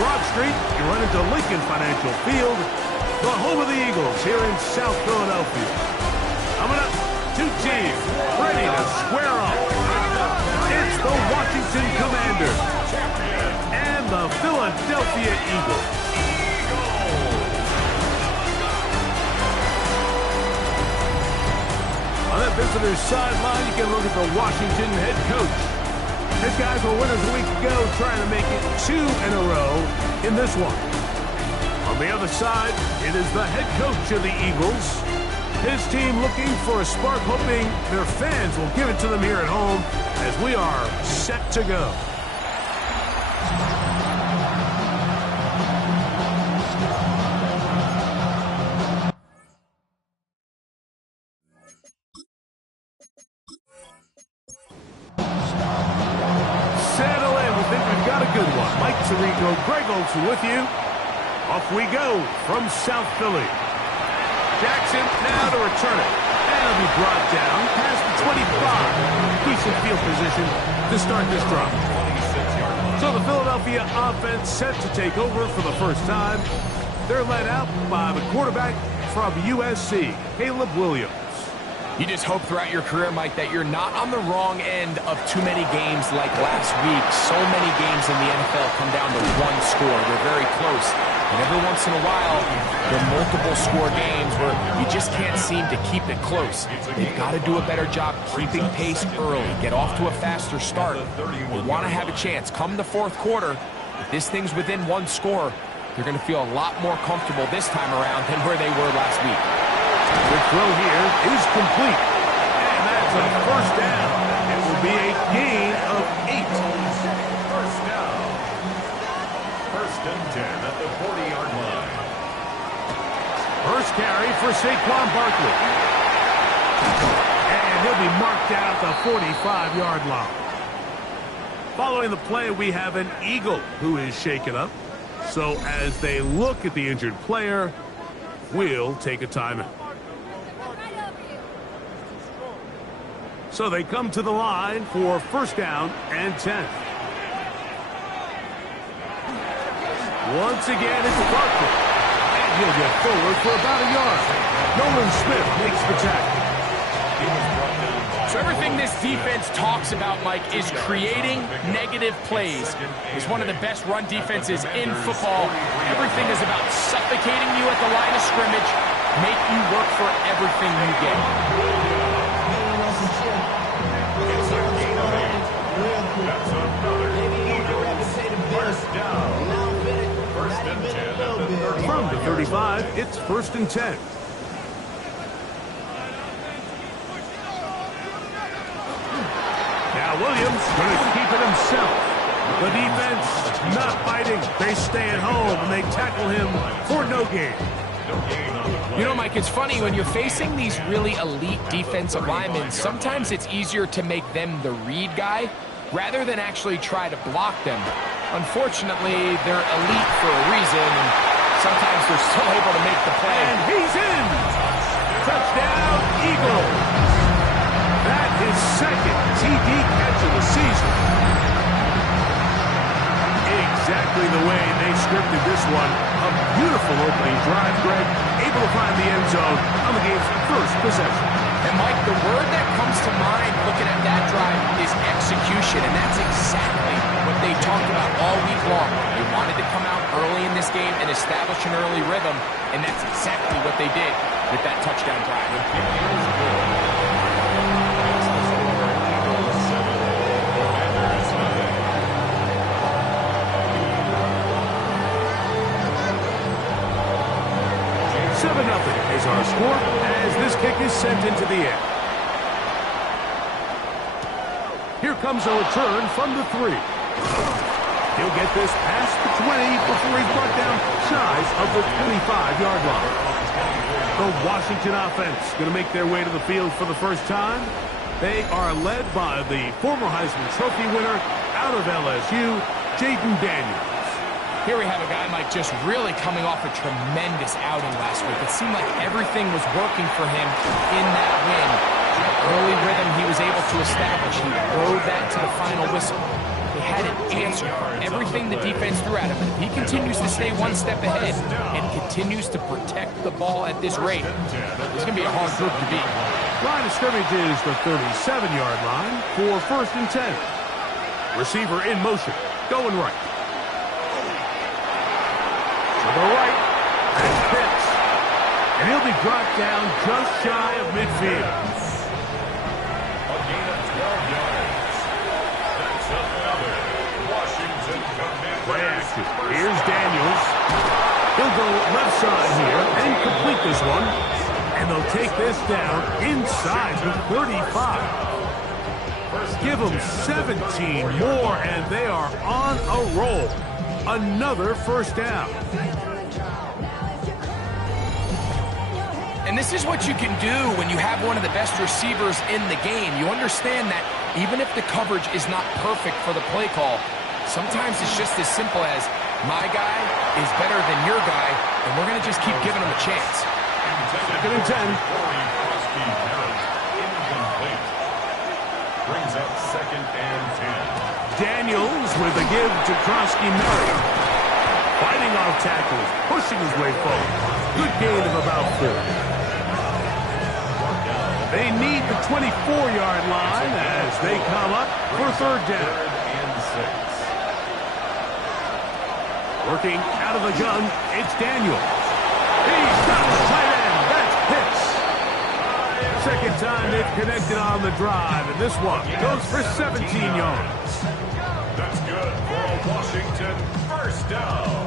Broad Street, you run into Lincoln Financial Field, the home of the Eagles here in South Philadelphia. Coming up, two teams ready to square up. It's the Washington Commanders and the Philadelphia Eagles. On that visitor's sideline, you can look at the Washington head coach. His guys were winners a week ago, trying to make it 2 in a row in this one. On the other side, it is the head coach of the Eagles. His team looking for a spark, hoping their fans will give it to them here at home as we are set to go. Settle in. We think we've got a good one. Mike Tirico, Greg Olsen with you. Off we go from South Philly. Jackson now to return it. And it'll be brought down past the 25. Decent field position to start this drive. So the Philadelphia offense set to take over for the first time. They're led out by the quarterback from USC, Caleb Williams. You just hope throughout your career, Mike, that you're not on the wrong end of too many games like last week. So many games in the NFL come down to one score. They're very close. And every once in a while, there are multiple score games where you just can't seem to keep it close. They've got to do a better job keeping pace early, get off to a faster start. They want to have a chance. Come the fourth quarter, if this thing's within one score, they're going to feel a lot more comfortable this time around than where they were last week. The throw here is complete. And that's a first down. It will be a gain of 8. First down. First and 10 at the 40-yard line. First carry for Saquon Barkley. And he'll be marked down at the 45-yard line. Following the play, we have an Eagle who is shaken up. So as they look at the injured player, we'll take a timeout. So they come to the line for first down and 10. Once again, it's Barkley. And he'll get forward for about a yard. Nolan Smith makes the tackle. So everything this defense talks about, Mike, is creating negative plays. It's one of the best run defenses in football. Everything is about suffocating you at the line of scrimmage, make you work for everything you get. That's another Eagles. First down. First and 10 at the 30. From the 35, it's first and 10. Now Williams going to keep it himself. The defense not fighting. They stay at home and they tackle him for no gain. You know, Mike, it's funny, when you're facing these really elite defensive linemen, sometimes it's easier to make them the read guy rather than actually try to block them. Unfortunately, they're elite for a reason, and sometimes they're still able to make the play. And he's in! Touchdown, Eagles! That is second TD catch of the season. Exactly the way they scripted this one. A beautiful opening drive, Greg. Able to find the end zone on the game's first possession. And, Mike, the word that comes to mind looking at that drive is execution, and that's exactly what they talked about all week long. They wanted to come out early in this game and establish an early rhythm, and that's exactly what they did with that touchdown drive. Is our score as this kick is sent into the air. Here comes a return from the 3. He'll get this past the 20 before he's brought down shy of the 25-yard line. The Washington offense going to make their way to the field for the first time. They are led by the former Heisman Trophy winner out of LSU, Jayden Daniels. Here we have a guy, Mike, just really coming off a tremendous outing last week. It seemed like everything was working for him in that win. The early rhythm he was able to establish, he rode that to the final whistle. They had it answer for everything the defense threw at him. And if he continues to stay one step ahead and continues to protect the ball at this rate, it's going to be a hard group to beat. Line of scrimmage is the 37-yard line for 1st and 10. Receiver in motion, going right. To the right, and hits. And he'll be brought down just shy of midfield. A gain of 12 yards. That's another Washington Commanders. Play action. Here's Daniels. He'll go left side here and complete this one. And they'll take this down inside the 35. Give them 17 more, and they are on a roll. Another first down. And this is what you can do when you have one of the best receivers in the game. You understand that even if the coverage is not perfect for the play call, sometimes it's just as simple as, my guy is better than your guy, and we're going to just keep giving him a chance. 2nd and 10. Incomplete. Brings up 2nd and 10. Daniels with a give to Krosky-Murray. Fighting off tackles, pushing his way forward. Good gain of about 4. They need the 24-yard line as they come up for 3rd down. 3rd and 6. Working out of the gun, it's Daniels. He's got the tight end. That's Pitts. 2nd time they've connected on the drive, and this one goes for 17 yards. That's good for a Washington 1st down.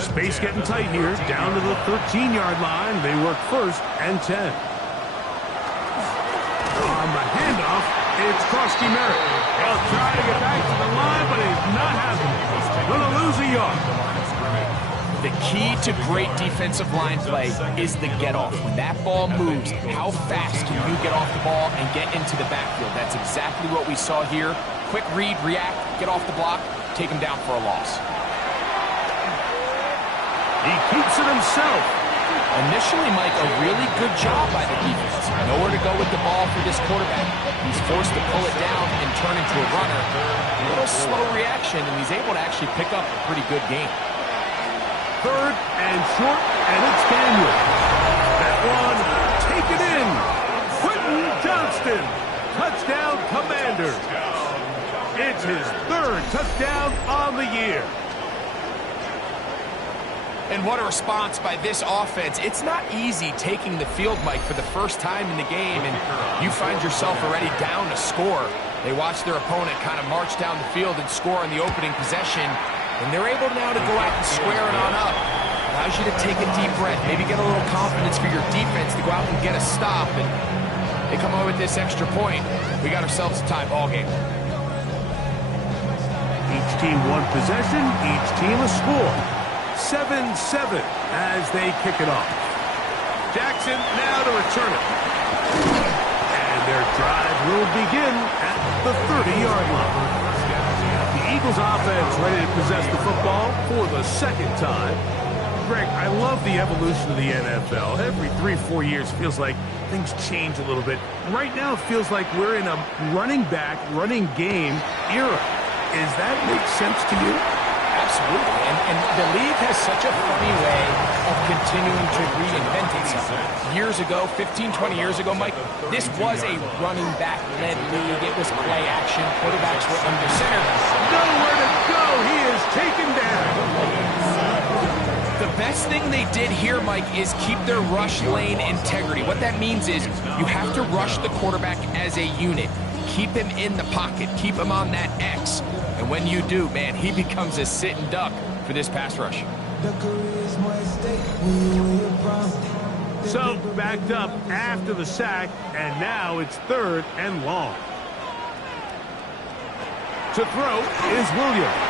Space getting tight here, down to the 13-yard line. They work 1st and 10. On the handoff, it's Krosky-Murray. He'll try to get back to the line, but he's not having it. Going to lose a yard. The key to great defensive line play is the get-off. When that ball moves, how fast can you get off the ball and get into the backfield? That's exactly what we saw here. Quick read, react, get off the block, take him down for a loss. He keeps it himself. Initially, Mike, a really good job by the defense. Nowhere to go with the ball for this quarterback. He's forced to pull it down and turn into a runner. A little slow reaction, and he's able to actually pick up a pretty good game. 3rd and short, and it's Daniel. That one, take it in. Quentin Johnston, touchdown Commanders. It's his 3rd touchdown on the year. And what a response by this offense. It's not easy taking the field, Mike, for the first time in the game, and you find yourself already down to score. They watch their opponent kind of march down the field and score on the opening possession, and they're able now to go out and square it on up. Allows you to take a deep breath, maybe get a little confidence for your defense to go out and get a stop, and they come away with this extra point. We got ourselves a tie ball game. Each team one possession, each team a score. 7-7 as they kick it off. Jackson now to return it. And their drive will begin at the 30-yard line. The Eagles offense ready to possess the football for the 2nd time. Greg, I love the evolution of the NFL. Every 3-4 years feels like things change a little bit. Right now it feels like we're in a running back, running game era. Does that make sense to you? Absolutely, and the league has such a funny way of continuing to reinvent itself. Years ago, 15, 20 years ago, Mike, this was a running back-led league. It was play action. Quarterbacks were under center. Nowhere to go. He is taken down. The best thing they did here, Mike, is keep their rush lane integrity. What that means is you have to rush the quarterback as a unit. Keep him in the pocket. Keep him on that X. And when you do, man, he becomes a sitting duck for this pass rush. So, backed up after the sack, and now it's 3rd and long. To throw is Williams.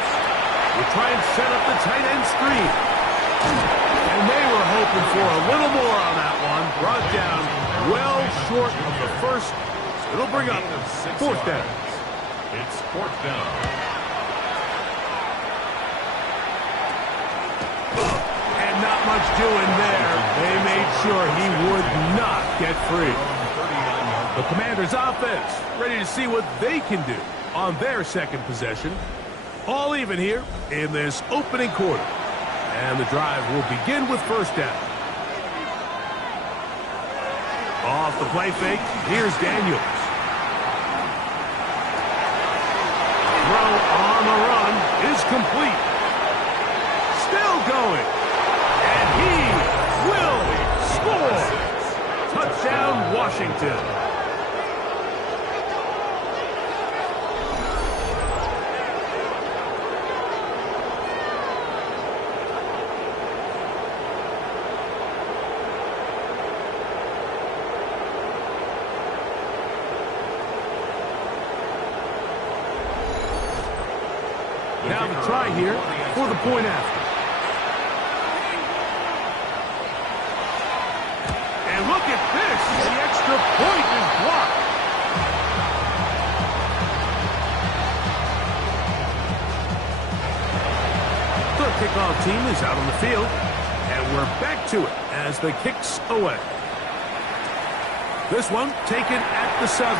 We'll try and set up the tight end screen. And they were hoping for a little more on that one. Brought down well short of the first. It'll bring up 4th down. It's 4th down. Not much doing there. They made sure he would not get free. The Commanders' offense ready to see what they can do. on their second possession. All even here in this opening quarter. And the drive will begin with first down. Off the play fake, here's Daniels. Throw on the run is complete. Still going. And he will score. Touchdown, Washington. Now the try here for the point after. And look at this. The extra point is blocked. The kickoff team is out on the field. And we're back to it as the kick's away. This one taken at the 7.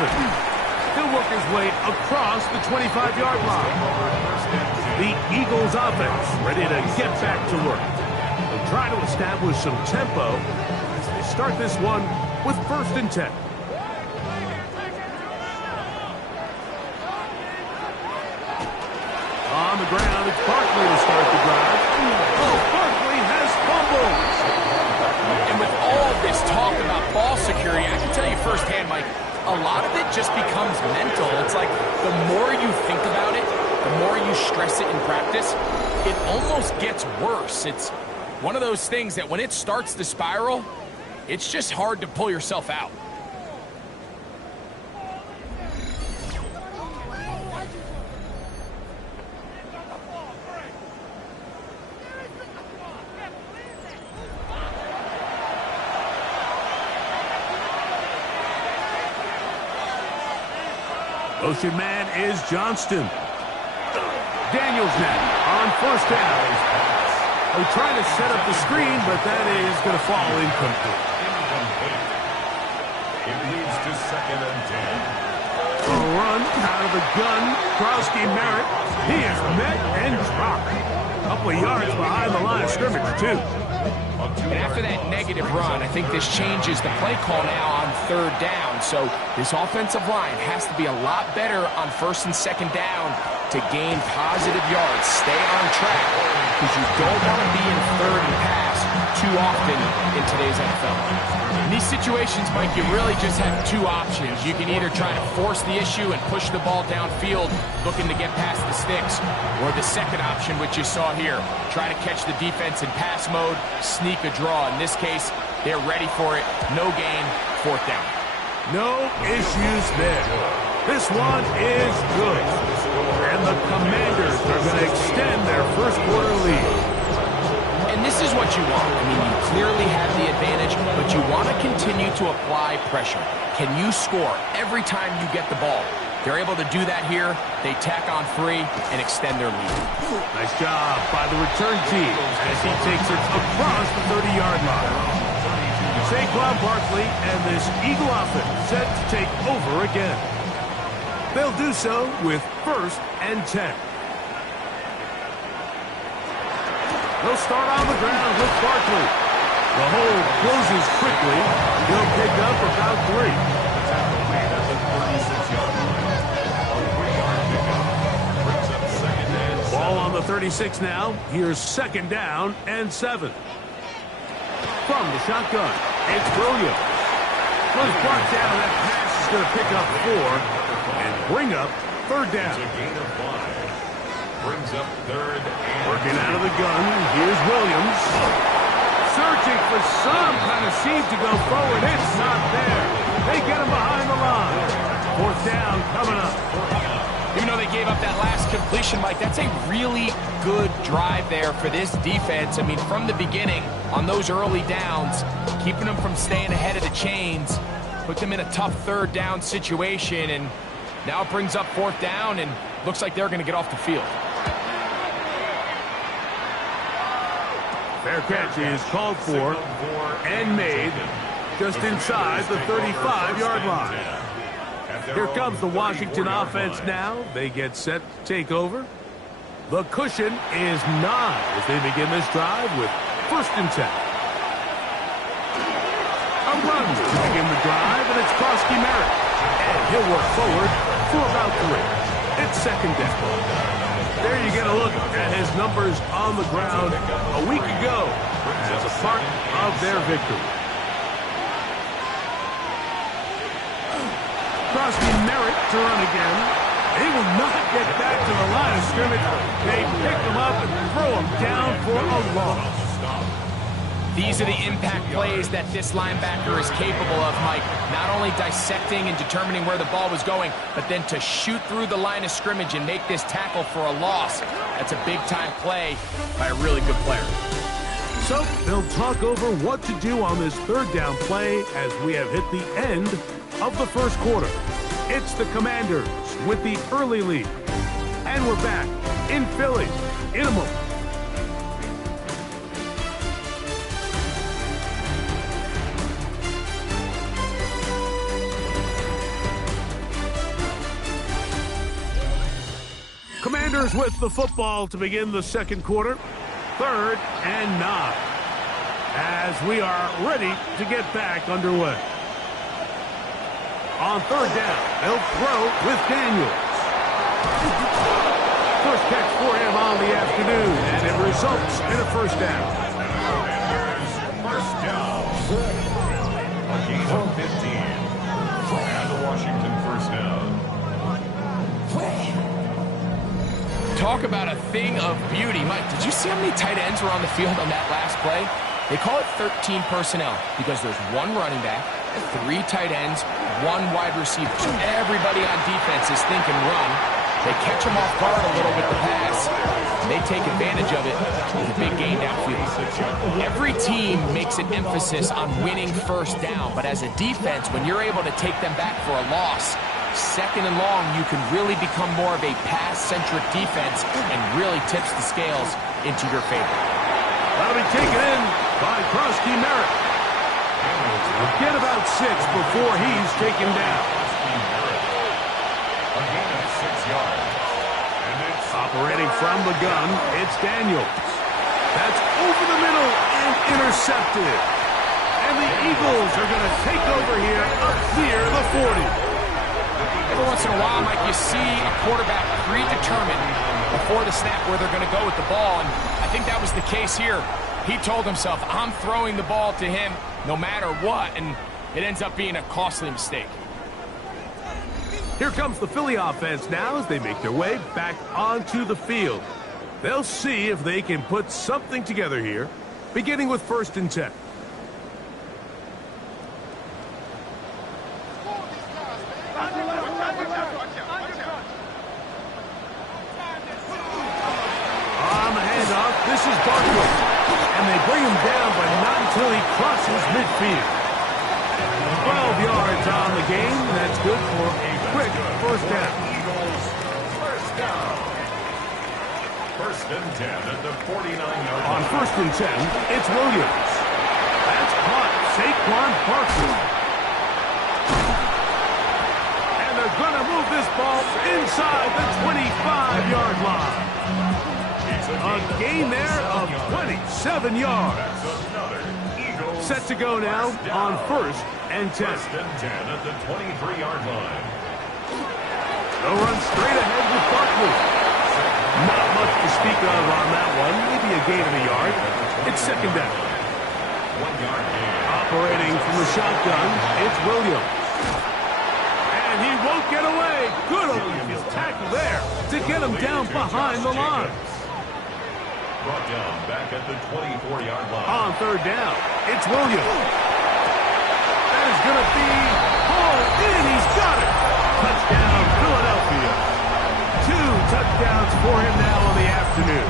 He'll work his way across the 25-yard line. The Eagles offense ready to get back to work. They'll try to establish some tempo as they start this one with 1st and 10. On the ground, it's Barkley to start the drive. Oh, Barkley has fumbled. And with all this talk about ball security, I can tell you firsthand, Mike, a lot of it just becomes mental. It's like the more you think about it, the more you stress it in practice, it almost gets worse. It's one of those things that when it starts to spiral, it's just hard to pull yourself out. Motion man is Johnston. Daniels now on 1st down. They're trying to set up the screen, but that is going to fall incomplete. It leads to 2nd and 10. A run out of the gun. Krowski Merritt. He is met and dropped. A couple of yards behind the line of scrimmage, too. And after that negative run, I think this changes the play call now on 3rd down. So this offensive line has to be a lot better on 1st and 2nd down to gain positive yards. Stay on track because you don't want to be in 3rd and pass too often in today's NFL. In these situations, Mike, you really just have 2 options. You can either try to force the issue and push the ball downfield, looking to get past the sticks, or the second option, which you saw here, try to catch the defense in pass mode, sneak a draw. In this case, they're ready for it. No gain, 4th down. No issues there. This one is good. And the Commanders are going to extend their 1st quarter lead. And this is what you want. I mean, you clearly have the advantage, but you want to continue to apply pressure. Can you score every time you get the ball? They're able to do that here. They tack on 3 and extend their lead. Nice job by the return team as he takes it across the 30-yard line. Saquon Barkley and this Eagle offense set to take over again. They'll do so with 1st and 10. They'll start on the ground with Barkley. The hole closes quickly. He'll pick up about 3. Ball on the 36 now. Here's 2nd down and 7. From the shotgun, it's Williams. Was brought down. That pass is going to pick up 4 and bring up 3rd down. It's a gain of 5. Brings up 3rd and Working out of the gun, here's Williams. Searching for some kind of seam to go forward. It's not there. They get him behind the line. 4th down coming up. Even though they gave up that last completion, Mike, that's a really good drive there for this defense. I mean, from the beginning, on those early downs, keeping them from staying ahead of the chains, put them in a tough 3rd down situation, and now it brings up 4th down, and looks like they're going to get off the field. Fair catch is called for and made just inside the 35-yard line. Here comes the Washington offense now. They get set to take over. The cushion is 9 as they begin this drive with 1st and 10. A run to begin the drive, and it's Krosky Merritt. And he'll work forward for about 3. It's 2nd down. There you get a look at his numbers on the ground a week ago as a part of their victory. Krosky Merritt to run again. He will not get back to the line of scrimmage. They pick him up and throw him down for a loss. These are the impact plays that this linebacker is capable of, Mike. Not only dissecting and determining where the ball was going, but then to shoot through the line of scrimmage and make this tackle for a loss. That's a big-time play by a really good player. So they'll talk over what to do on this 3rd down play as we have hit the end of the 1st quarter. It's the Commanders with the early lead. And we're back in Philly in a moment. Commanders with the football to begin the 2nd quarter. 3rd and 9. As we are ready to get back underway. On 3rd down, they'll throw with Daniels. First catch for him on the afternoon, and it results in a 1st down. First down. A gain of 15. And the Washington 1st down. Talk about a thing of beauty. Mike, did you see how many tight ends were on the field on that last play? They call it 13 personnel because there's 1 running back, 3 tight ends, 1 wide receiver. So everybody on defense is thinking run. They catch them off guard a little with the pass. And they take advantage of it with a big gain downfield. Every team makes an emphasis on winning 1st down, but as a defense, when you're able to take them back for a loss, 2nd and long, you can really become more of a pass-centric defense and really tips the scales into your favor. That'll be taken in by Krosky Merritt. He'll get about 6 before he's taken down. A gain of 6 yards. And it's Operating from the gun, it's Daniels. That's over the middle and intercepted. And the Eagles are going to take over here up near the 40. Every once in a while, Mike, you see a quarterback predetermined before the snap where they're going to go with the ball, and I think that was the case here. He told himself, I'm throwing the ball to him no matter what, and it ends up being a costly mistake. Here comes the Philly offense now as they make their way back onto the field. They'll see if they can put something together here, beginning with 1st and 10. This is Barkley, and they bring him down, but not until he crosses midfield. 12 yards on the game. That's good for a quick 1st down. Eagles. 1st down. 1st and 10 at the 49-yard line. On 1st and 10, it's Williams. That's caught. Saquon Barkley. And they're going to move this ball inside the 25-yard line. A gain there of 27 yards. Set to go now on 1st and 10. 1st and 10 at the 23-yard line. They'll run straight ahead with Barkley. Not much to speak of on that one. Maybe a gain of a yard. It's 2nd down. 1 yard gain. Operating from the shotgun, it's Williams. And he won't get away. Good open tackle there to get him down behind the line. Brought down back at the 24-yard line. On 3rd down, it's Williams. That is going to be hauled in. He's got it. Touchdown, Philadelphia. 2 touchdowns for him now on the afternoon.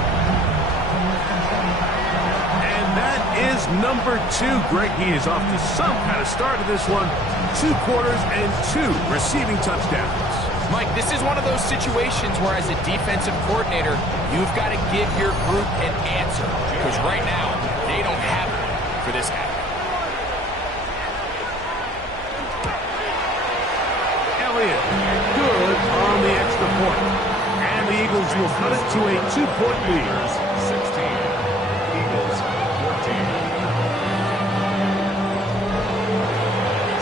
And that is number 2. Greg, he is off to some kind of start of this one. 2 quarters and 2 receiving touchdowns. Mike, this is one of those situations where as a defensive coordinator, you've got to give your group an answer. Because right now, they don't have one for this guy. Elliott cut it to a 2-point lead. 16. Eagles 14.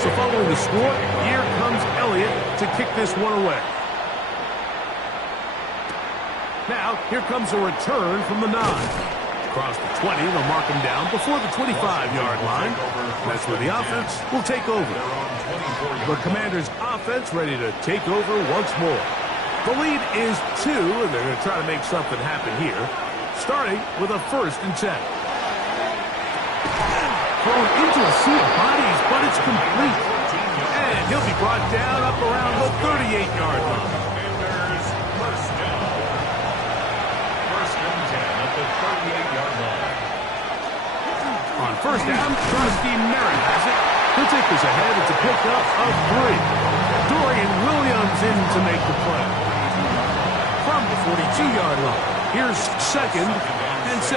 So following the score, here comes Elliott to kick this one away. Now, here comes a return from the 9. Across the 20, they'll mark him down before the 25-yard line. That's where the offense will take over. The Commanders' offense ready to take over once more. The lead is 2, and they're going to try to make something happen here, starting with a 1st and 10. Thrown into a sea of bodies, but it's complete. And he'll be brought down up around the 38-yard line. Commanders first down. 1st and 10 at the 38-yard line. On 1st down, Trusty Merritt has it. He'll take this ahead. It's a pickup of 3. Dorian Williams in to make the play. From the 42-yard line, here's 2nd and 6.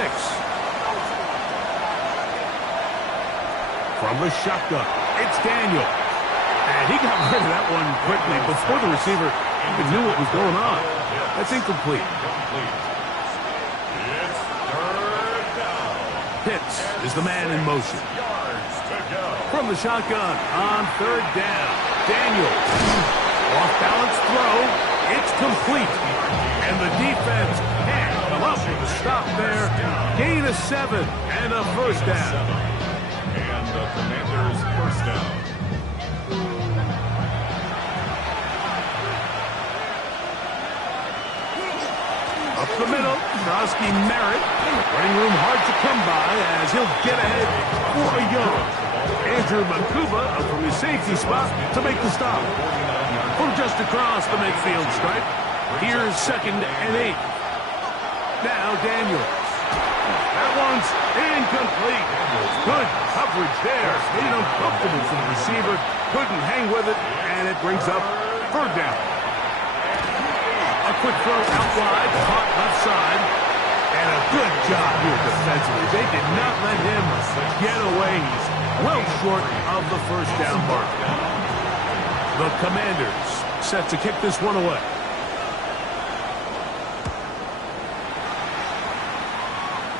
From the shotgun, it's Daniel. And he got rid of that one quickly before the receiver even knew what was going on. That's incomplete. It's 3rd down. Pitts is the man in motion. Yards to go. From the shotgun on 3rd down, Daniel. Off-balance throw. It's complete. And the defense can't come up with a stop there. Gain of 7 and a 1st down. And the Commanders first down. Up the middle, Trosky Merritt. Running room hard to come by as he'll get ahead for a yard. Andrew Makuba up from his safety spot to make the stop. From just across the midfield stripe, here's 2nd and 8. Now Daniels. That one's incomplete. Good coverage there. Made it uncomfortable for the receiver. Couldn't hang with it, and it brings up 3rd down. A quick throw out wide, caught left side. And a good job here defensively. They did not let him get away. He's well short of the 1st down mark. The Commanders set to kick this one away.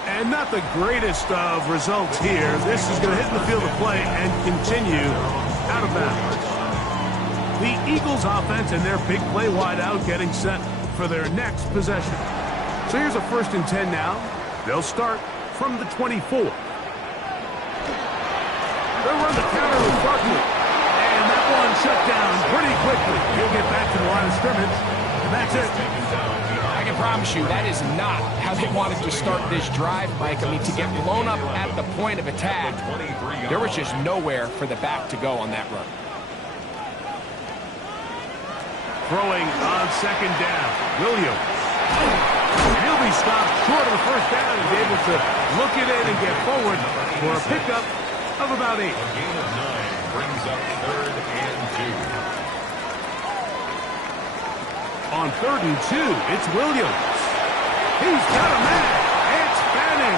And not the greatest of results here. This is going to hit the field of play and continue out of bounds. The Eagles offense and their big play wideout getting set for their next possession. So here's a 1st and 10 now. They'll start from the 24. They'll run the counter with Barkley. And that one shut down pretty quickly. He'll get back to the line of scrimmage. And that's it. I can promise you that is not how they wanted to start this drive, Mike. I mean, to get blown up at the point of attack, there was just nowhere for the back to go on that run. Throwing on 2nd down, Williams. He'll be stopped short of the 1st down. He's able to look it in and get forward for a pickup of about 8. A gain of 9 brings up 3rd and 2. On 3rd and 2, it's Williams. He's got a man. It's Fanning.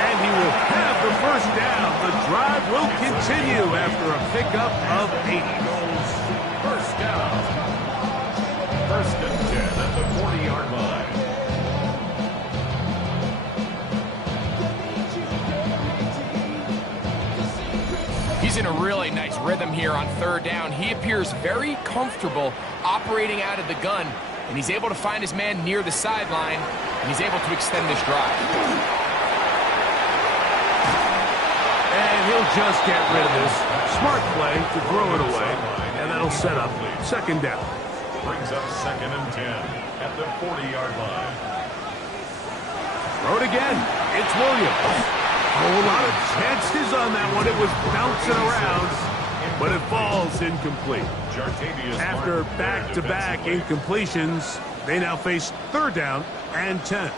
And he will have the 1st down. The drive will continue after a pickup of 8. Eagles first down. 1st and 10 at the 40-yard line. He's in a really nice rhythm here on 3rd down. He appears very comfortable operating out of the gun, and he's able to find his man near the sideline, and he's able to extend this drive. And he'll just get rid of this. Smart play to throw it away, and that'll set up 2nd down. Brings up 2nd and 10 at the 40-yard line. Throw it again. It's Williams. A whole lot of chances on that one. It was bouncing around, but it falls incomplete. After back-to-back incompletions, they now face 3rd down and 10.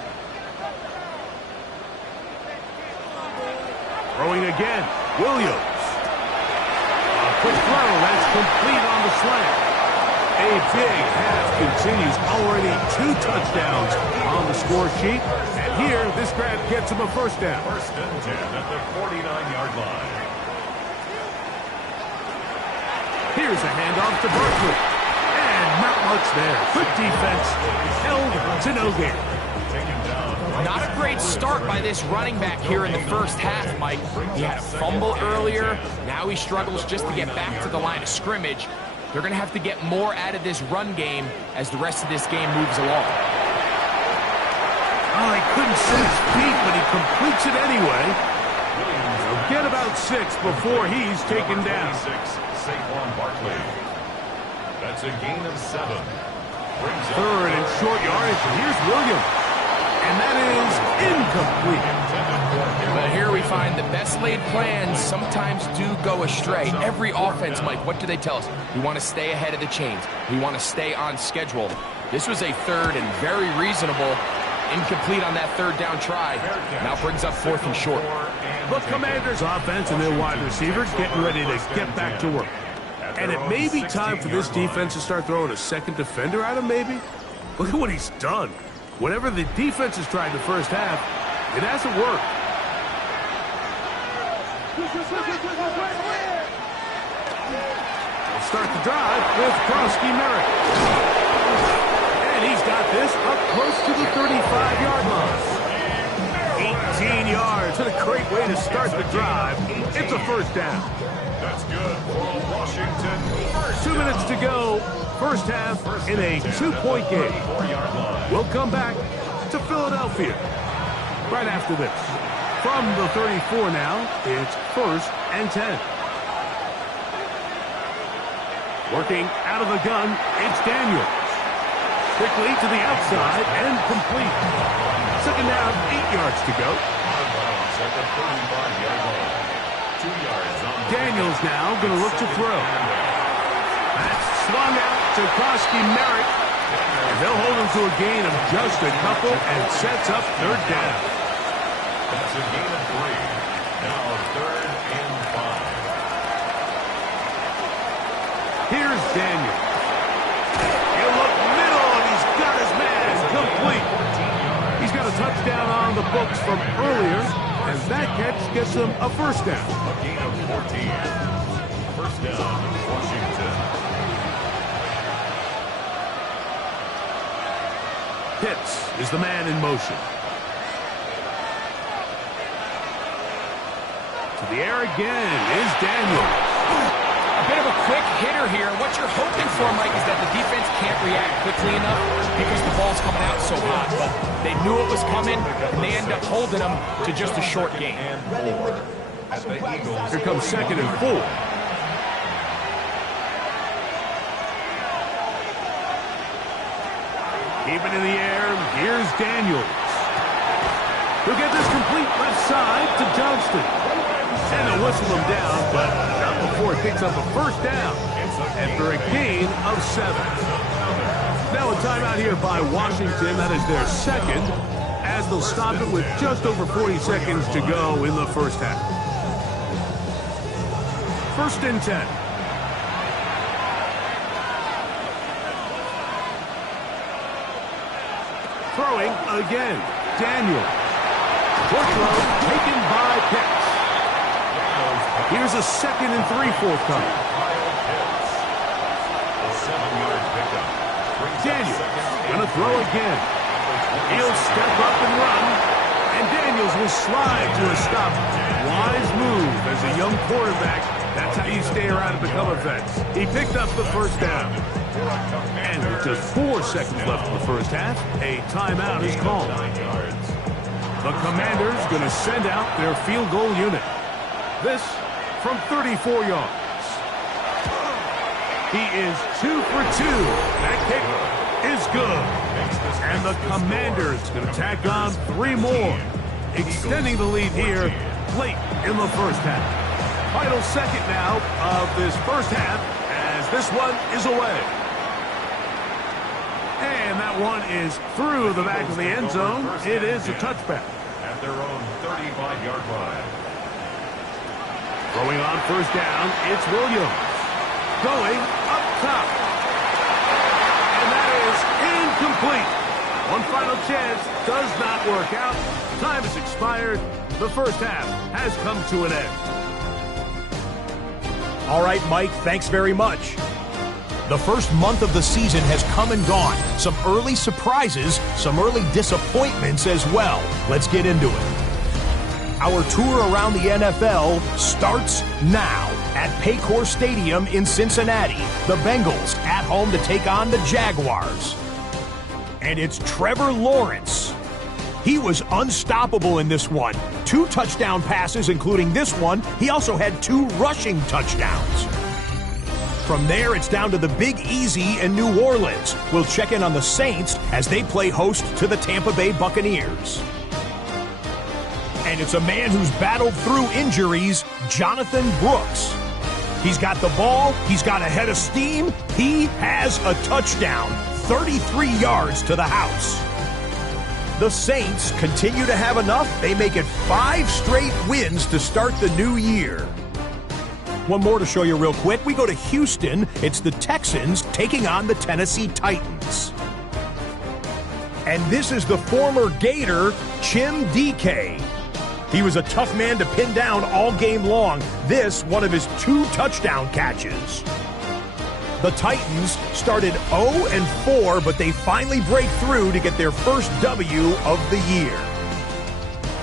Throwing again, Williams. A quick throw, that's complete on the slant. A big half continues. Already 2 touchdowns on the score sheet. And here, this grab gets him a 1st down. 1st and 10 at the 49-yard line. Here's a handoff to Barkley. And Not much there. Good defense. Held to no gain. Not a great start by this running back here in the first half, Mike. He had a fumble earlier. Now he struggles just to get back to the line of scrimmage. They're going to have to get more out of this run game as the rest of this game moves along. Oh, he couldn't see his feet, but he completes it anyway. He'll get about 6 before he's taken down. Saquon Barkley. That's a gain of 7. Third and short yardage, and here's Williams. And that is incomplete. Well, here we find the best laid plans sometimes do go astray. Every offense, Mike, what do they tell us? We want to stay ahead of the chains. We want to stay on schedule. This was a third and very reasonable. Incomplete on that third down try. Now brings up 4th and short. The Commanders' offense and their wide receivers getting ready to get back to work. And it may be time for this defense to start throwing a second defender at him, maybe. Look at what he's done. Whatever the defense has tried in the first half, it hasn't worked. We'll start the drive with Krosky Merrick. And he's got this up close to the 35-yard line. 18 yards. What a great way to start the drive. It's a first down. That's good for Washington. 2 minutes to go. First half in a 2-point game. We'll come back to Philadelphia right after this. From the 34 now, it's 1st and 10. Working out of the gun, it's Daniels. Quickly to the outside and complete. Second down, 8 yards to go. Daniels now going to look to throw. That's swung out to Krosky Merrick. And they'll hold him to a gain of just a couple and sets up 3rd down. That's a gain of 3. Now 3rd and 5. Here's Daniels. He'll look middle, and he's got his man complete. He's got a touchdown on the books from earlier, and that catch gets him a first down. A gain of 14. First down, Washington. Pitts is the man in motion. To the air again is Daniels. A bit of a quick hitter here. What you're hoping for, Mike, is that the defense can't react quickly enough because the ball's coming out so hot. But they knew it was coming, and they end up holding them to just a short gain. Here comes 2nd and 4. Keep it in the air. Here's Daniels. He'll get this complete left side to Johnston. And they'll whistle him down, but not before it picks up a first down after a gain of 7. Now a timeout here by Washington. That is their second, as they'll stop it with just over 40 seconds to go in the first half. 1st and 10. Throwing again. Daniel. Short throw taken by Pitts. Here's a 2nd and 3 forthcoming. Daniels gonna throw again. He'll step up and run. And Daniels will slide to a stop. Wise move as a young quarterback. That's how you stay around and become a vet. He picked up the first down. And with just 4 seconds left in the first half, a timeout is called. The Commanders going to send out their field goal unit. This from 34 yards. He is 2 for 2. That kick is good. And the Commanders going to tack on 3 more, extending the lead here late in the first half. Final second now of this first half as this one is away. And that one is through the back of the end zone. It is a touchback. At their own 35-yard line. Throwing on first down, it's Williams. Going up top. And that is incomplete. One final chance does not work out. Time has expired. The first half has come to an end. All right, Mike, thanks very much. The first month of the season has come and gone. Some early surprises, some early disappointments as well. Let's get into it. Our tour around the NFL starts now at Paycor Stadium in Cincinnati. The Bengals at home to take on the Jaguars. And it's Trevor Lawrence. He was unstoppable in this one. 2 touchdown passes, including this one. He also had 2 rushing touchdowns. From there, it's down to the Big Easy in New Orleans. We'll check in on the Saints as they play host to the Tampa Bay Buccaneers. And it's a man who's battled through injuries, Jonathan Brooks. He's got the ball, he's got a head of steam, he has a touchdown, 33 yards to the house. The Saints continue to have enough. They make it 5 straight wins to start the new year. One more to show you real quick. We go to Houston. It's the Texans taking on the Tennessee Titans. And this is the former Gator, Chim DK. He was a tough man to pin down all game long. This, one of his 2 touchdown catches. The Titans started 0-4, but they finally break through to get their first W of the year.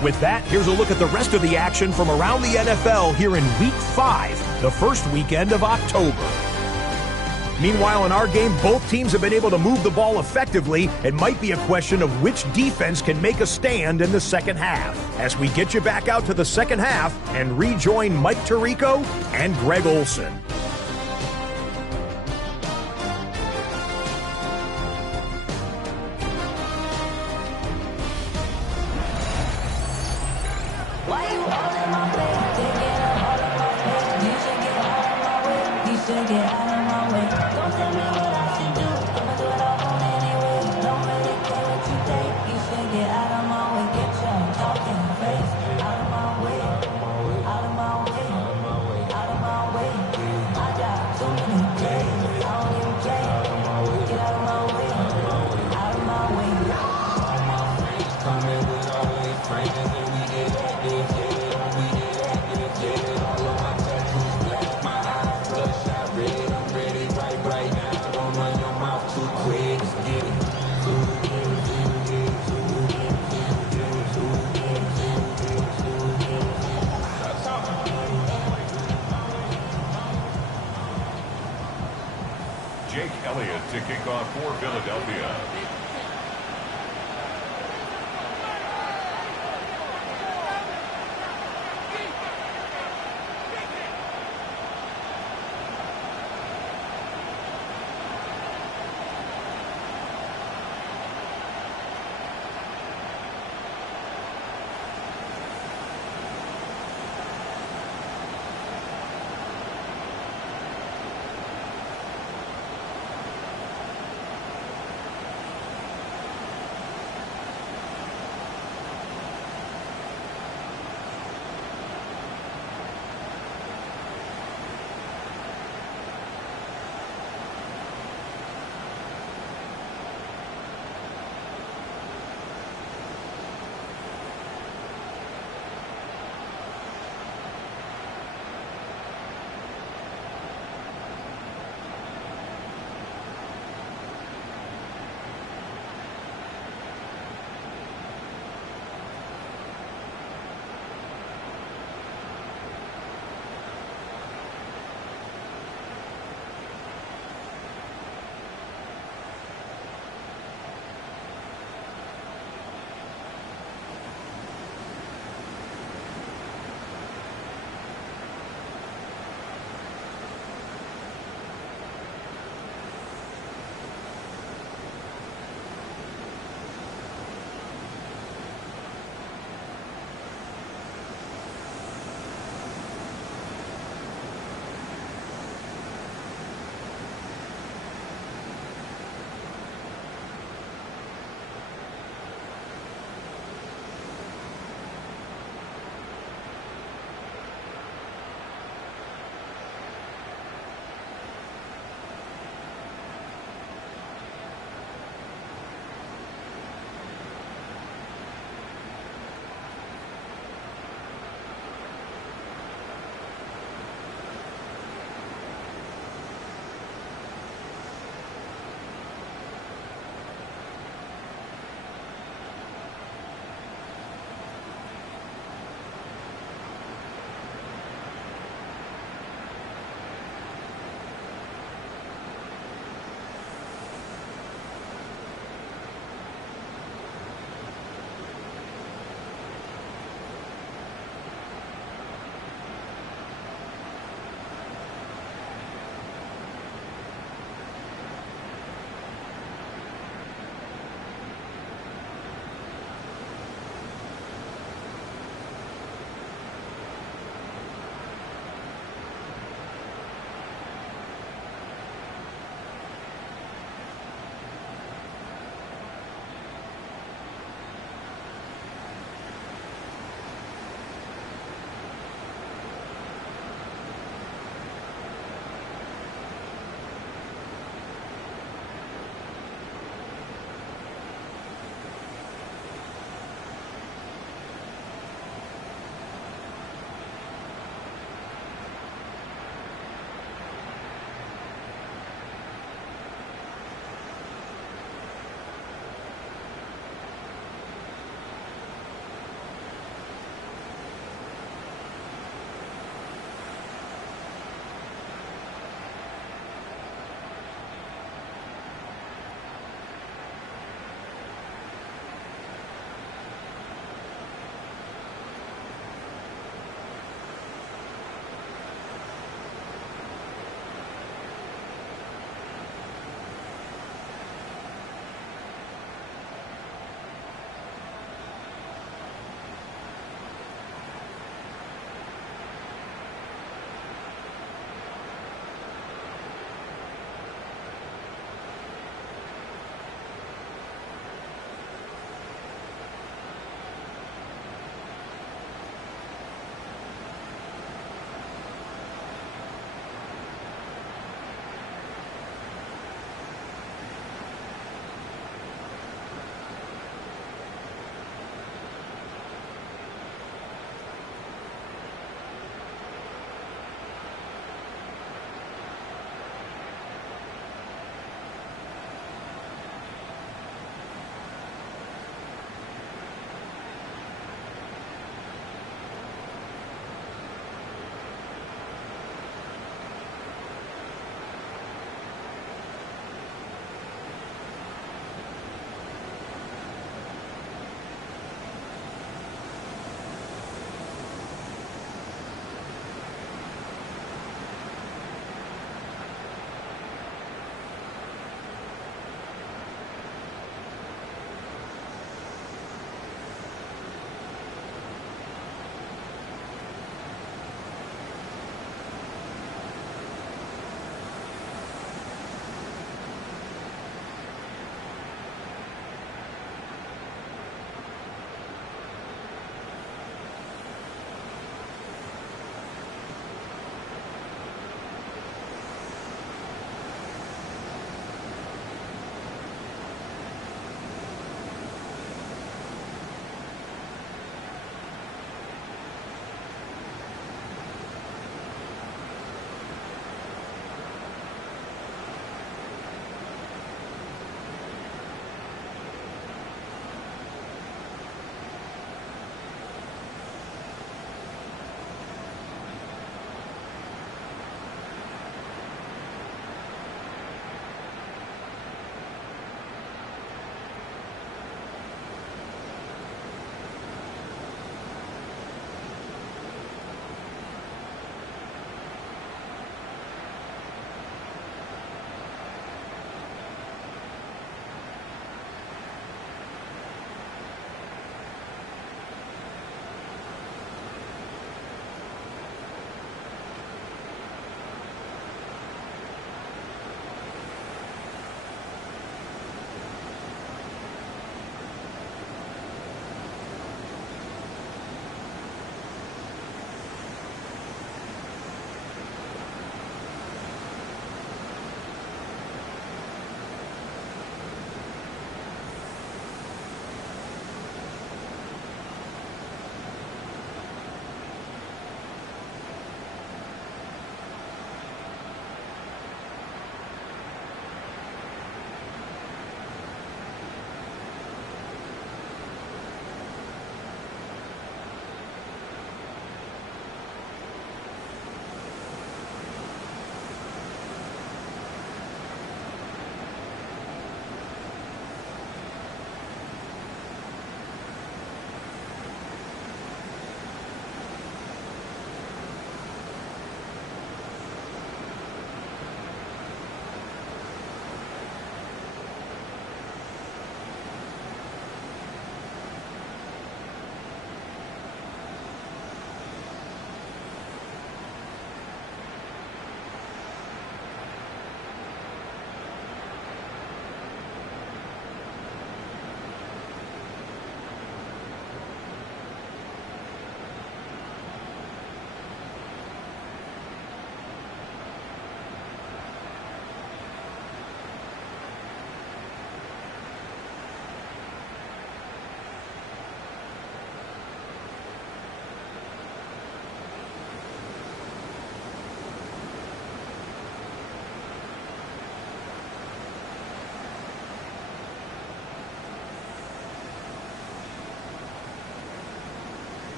With that, here's a look at the rest of the action from around the NFL here in Week 5, the first weekend of October. Meanwhile, in our game, both teams have been able to move the ball effectively. It might be a question of which defense can make a stand in the second half. As we get you back out to the second half and rejoin Mike Tirico and Greg Olsen. Jake Elliott to kick off for Philadelphia.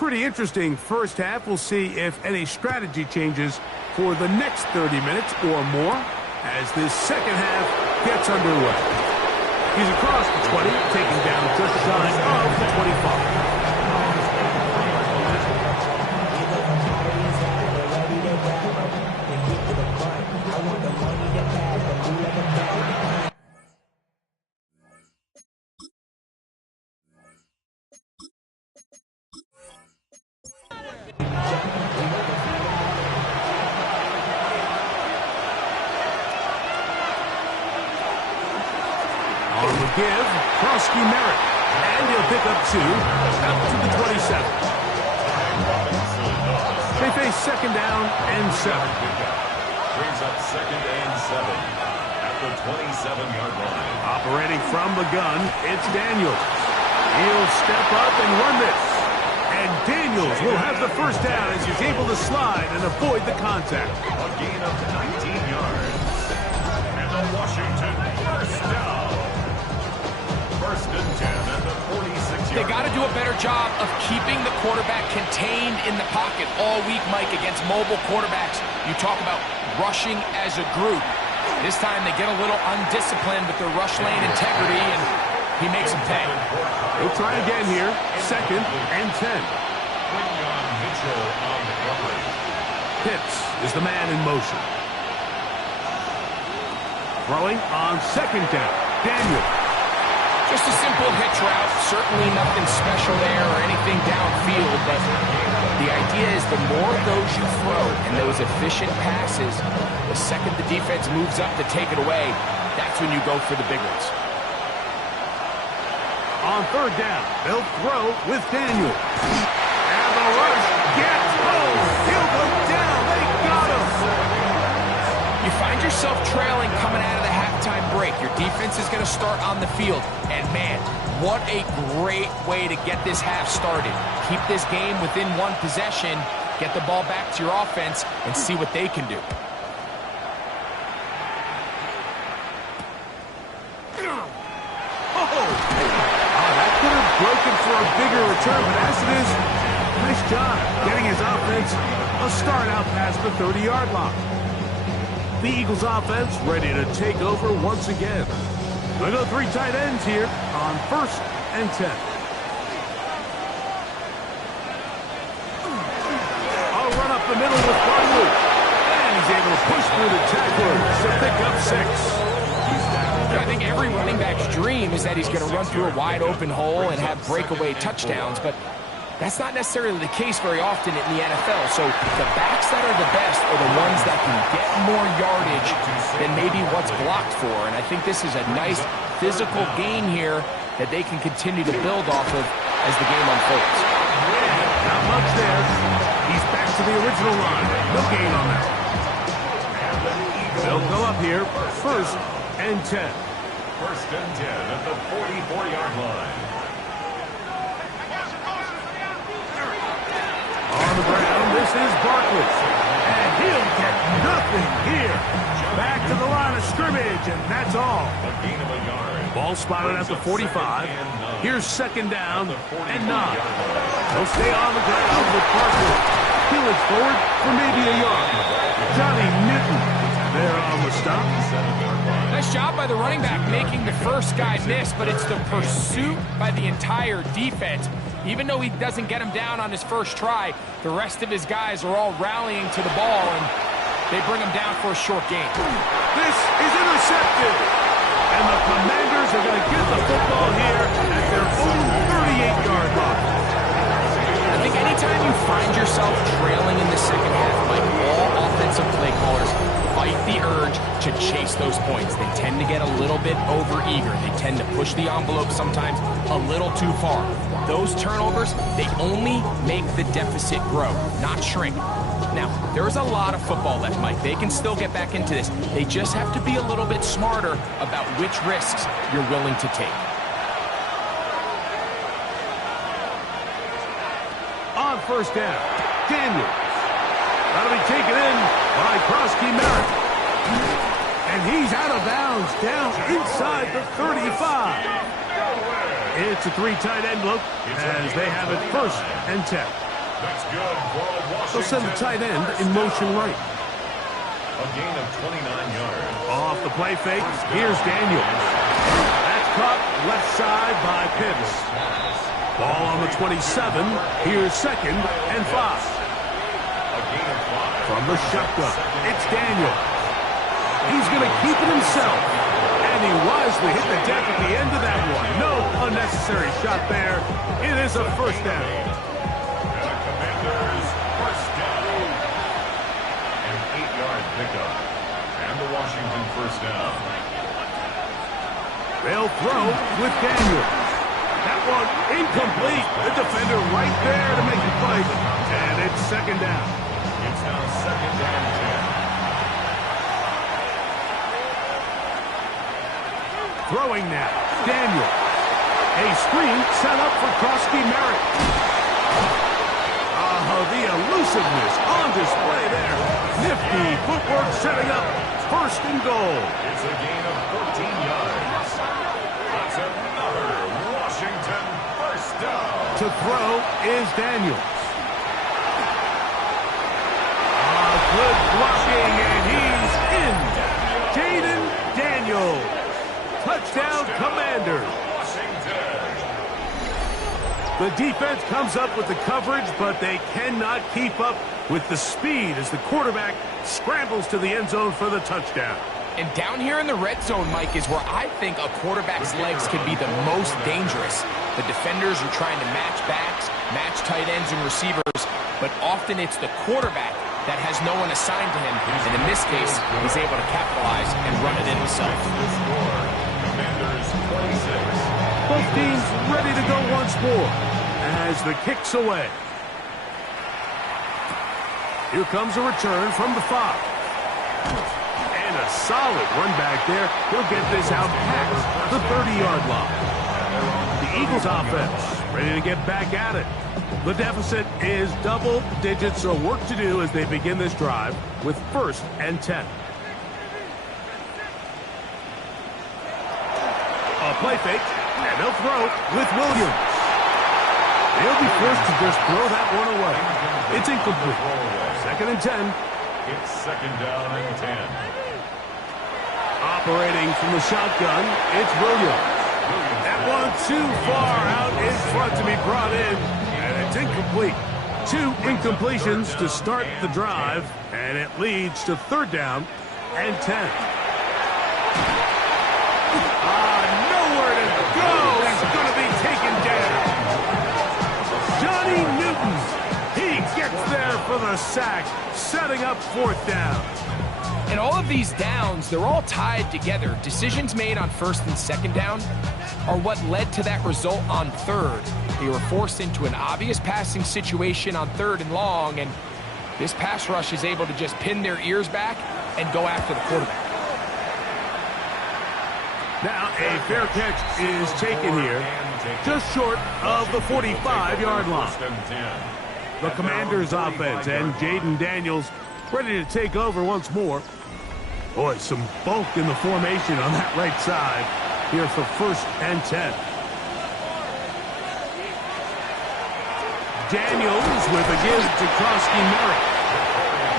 Pretty interesting first half. We'll see if any strategy changes for the next 30 minutes or more as this second half gets underway. He's across the 20, taking down just shy of the 25. On the give, Krosky Merritt. And he'll pick up 2, out to the 27. They face second down and 7. Brings up second and 7 at the 27-yard line. Operating from the gun, it's Daniels. He'll step up and run this. And Daniels will have the first down as he's able to slide and avoid the contact. A gain of 19 yards. And the Washington first down. First and 10 at the 46-yard line. They got to do a better job of keeping the quarterback contained in the pocket all week, Mike, against mobile quarterbacks. You talk about rushing as a group. This time they get a little undisciplined with their rush lane integrity, and he makes them pay. He'll try again here. Second and 10. Quinyon Mitchell on the coverage. Pitts is the man in motion. Throwing on second down. Daniel. Just a simple hitch route. Certainly nothing special there or anything downfield, but the idea is the more of those you throw and those efficient passes, the second the defense moves up to take it away, that's when you go for the big ones. On third down, they'll throw with Daniel. And the rush gets home. He'll go down. They got him. You find yourself trailing coming out of the halftime break. Your defense is going to start on the field. And man, what a great way to get this half started. Keep this game within one possession, get the ball back to your offense, and see what they can do. Broken for a bigger return, but as it is, nice job getting his offense a start out past the 30-yard line. The Eagles offense ready to take over once again. They'll go 3 tight ends here on first and 10. I'll run up the middle with Barkley. And he's able to push through the tacklers to pick up 6. I think every running back's dream is that he's going to run through a wide-open hole and have breakaway touchdowns, but that's not necessarily the case very often in the NFL. So the backs that are the best are the ones that can get more yardage than maybe what's blocked for, and I think this is a nice physical game here that they can continue to build off of as the game unfolds. Not much there. He's back to the original line. No gain on that. They'll go up here, first and 10. First and 10 at the 44-yard line. On the ground, this is Barkley. And he'll get nothing here. Back to the line of scrimmage, and that's all. A gain of a yard. Ball spotted at the 45. Here's second down and 9. They'll stay on the ground with Barkley. Peel it forward for maybe a yard. Johnny Newton there on the stop. Nice job by the running back making the first guy miss, but it's the pursuit by the entire defense. Even though he doesn't get him down on his first try, the rest of his guys are all rallying to the ball, and they bring him down for a short gain. This is intercepted. And the Commanders are going to get the football here at their own 38-yard line. I think anytime you find yourself trailing in the second half, like all offensive play callers fight the urge to chase those points. They tend to get a little bit over-eager. They tend to push the envelope sometimes a little too far. Those turnovers, they only make the deficit grow, not shrink. Now, there is a lot of football left, Mike. They can still get back into this. They just have to be a little bit smarter about which risks you're willing to take. On first down, Daniels. That'll be taken in by Krosky Merritt. And he's out of bounds down inside the 35. It's a 3 tight end look as they have it first and 10. That's good for a Washington. They'll send the tight end in motion right. A gain of 29 yards. Off the play fake, here's Daniels. That's caught left side by Pitts. Ball on the 27. Here's 2nd and 5. A gain of 5. From the shotgun, it's Daniels. He's going to keep it himself. And he wisely hit the deck at the end of that one. No unnecessary shot there. It is a first down. And the Commanders first down. An 8-yard pickup. And the Washington first down. They'll throw with Daniels. That one incomplete. The defender right there to make the play. And it's 2nd down. It's now 2nd and 10. Throwing now, Daniel. A screen set up for Krosky Merritt. The elusiveness on display there. Nifty footwork setting up 1st and goal. It's a gain of 14 yards. That's another Washington first down. To throw is Daniels. Good blocking, and he's in. Jaden Daniels. Touchdown, Commanders. The defense comes up with the coverage, but they cannot keep up with the speed as the quarterback scrambles to the end zone for the touchdown. And down here in the red zone, Mike, is where I think a quarterback's legs can be the most dangerous. The defenders are trying to match backs, match tight ends and receivers, but often it's the quarterback that has no one assigned to him, and in this case, he's able to capitalize and run it in himself. Commanders 26. Both teams ready to go once more as the kick's away. Here comes a return from the 5. And a solid run back there. He'll get this out past the 30-yard line. The Eagles offense ready to get back at it. The deficit is double digits, so work to do as they begin this drive with 1st and 10. A play fake, and they'll throw with Williams. They'll be forced to just throw that one away. It's incomplete. 2nd and 10. It's 2nd down and 10. Operating from the shotgun, it's Williams. That one too far out in front to be brought in, and it's incomplete. 2 incompletions to start the drive, and it leads to 3rd down and 10. Nowhere to go. He's going to be taken down. Johnny Newton, he gets there for the sack, setting up 4th down. And all of these downs, they're all tied together. Decisions made on 1st and 2nd down are what led to that result on 3rd. They were forced into an obvious passing situation on 3rd and long, and this pass rush is able to just pin their ears back and go after the quarterback. Now a fair catch is taken here, just short of the 45-yard line. The Commanders offense and Jaden Daniels ready to take over once more. Boy, some bulk in the formation on that right side here for 1st and 10. Daniels with a give to Krosky Merritt.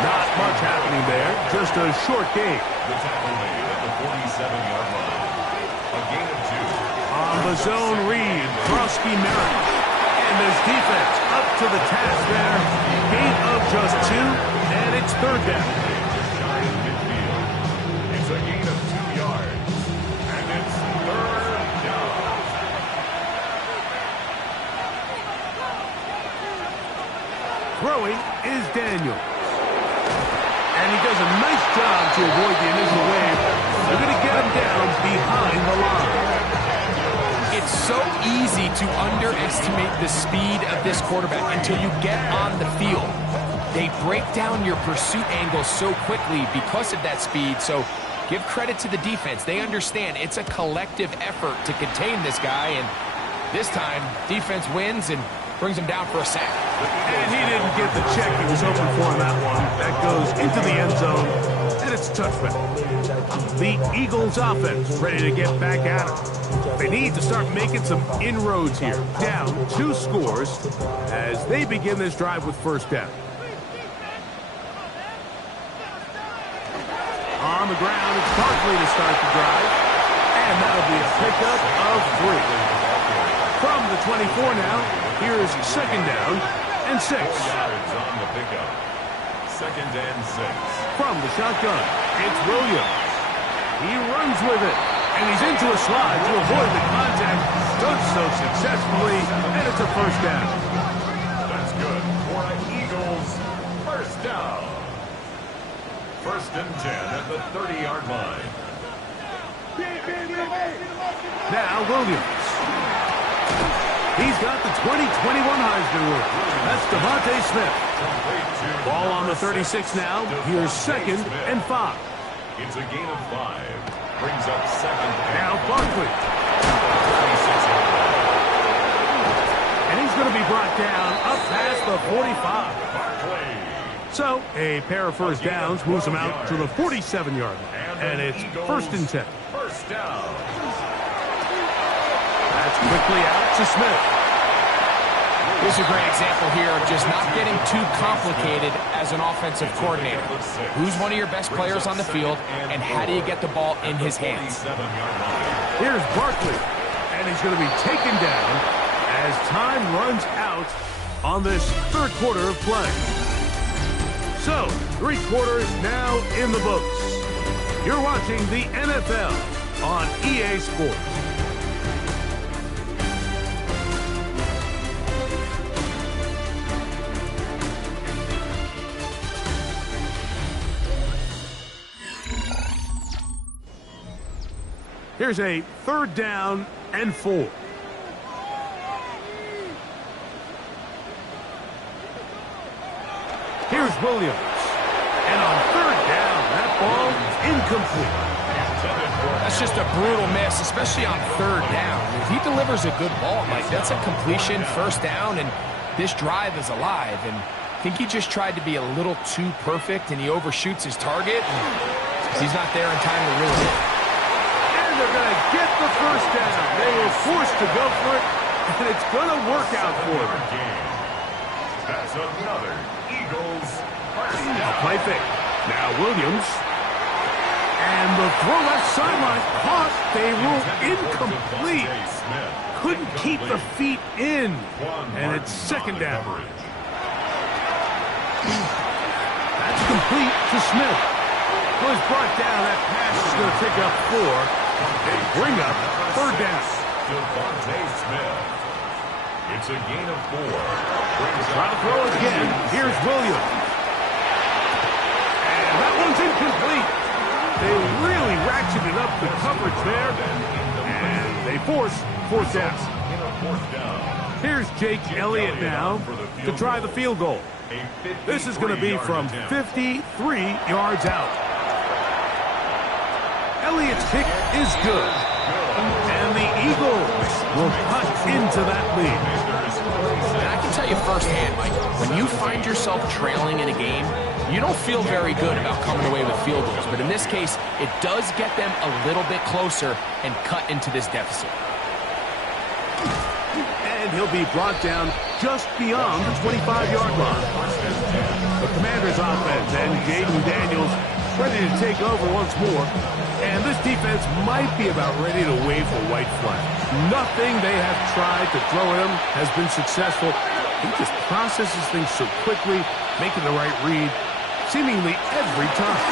Not much happening there, just a short gain. The tackle made at the 47-yard line. A gain of 2. On the zone read, Krosky Merritt. And this defense up to the task there. Gain of just 2, and it's 3rd down. Shy in midfield. It's a gain of 2 yards. And it's 3rd down. Throwing is Daniels. And he does a nice job to avoid the initial wave. They're going to get him down behind the line. It's so easy to underestimate the speed of this quarterback until you get on the field. They break down your pursuit angles so quickly because of that speed, so give credit to the defense. They understand it's a collective effort to contain this guy, and this time, defense wins and brings him down for a sack. And he didn't get the check he was hoping for on that one. That goes into the end zone, and it's a touchback. The Eagles offense ready to get back at it. They need to start making some inroads here. Down 2 scores as as they begin this drive with first down. On the ground, it's Barkley to start the drive. And that'll be a pickup of 3. From the 24 now, here's second down and 6. Yards on the pickup. Second and 6. From the shotgun, it's Williams. He runs with it, and he's into a slide to avoid the contact. Does so successfully, and it's a first down. That's good for an Eagles first down. First and 10 at the 30-yard line. Now Williams. He's got the 2021 Heisman winner. That's Devontae Smith. Ball on the 36 now. Here's second and 5. It's a gain of 5. Brings up second. Now Barkley. And he's going to be brought down up past the 45. So a pair of first downs moves him out to the 47-yard line. And it's first and 10. First down. That's quickly out to Smith. This is a great example here of just not getting too complicated as an offensive coordinator. Who's one of your best players on the field, and how do you get the ball in his hands? Here's Barkley, and he's going to be taken down as time runs out on this third quarter of play. So, 3 quarters now in the books. You're watching the NFL on EA Sports. Here's a third down and 4. Here's Williams. And on third down, that ball is incomplete. That's just a brutal miss, especially on third down. If he delivers a good ball, Mike, that's a completion, first down, and this drive is alive. And I think he just tried to be a little too perfect, and he overshoots his target. And he's not there in time to reel it in. And they're going to get the first down. They were forced to go for it, and it's going to work out for them. That's another Eagles first A down. play fake. Now Williams. And the throw left sideline caught. They rule incomplete. Couldn't keep the feet in. And it's second down. That's complete to Smith. Was brought down. That pass is going to pick up 4. They bring up third down. Devontae Smith. It's a gain of 4. Try to throw again. Here's Williams. And that one's incomplete. They really ratcheted up the coverage there. And they force fourth down. Here's Jake Elliott now to try the field goal. This is going to be from 53 yards out. Elliott's kick is good. And the Eagles will cut into that lead. And I can tell you firsthand, Mike, when you find yourself trailing in a game, you don't feel very good about coming away with field goals. But in this case, it does get them a little bit closer and cut into this deficit. And he'll be brought down just beyond the 25-yard line. The Commanders' offense and Jaden Daniels ready to take over once more. And this defense might be about ready to wave the white flag. Nothing they have tried to throw at him has been successful. He just processes things so quickly, making the right read, seemingly every time.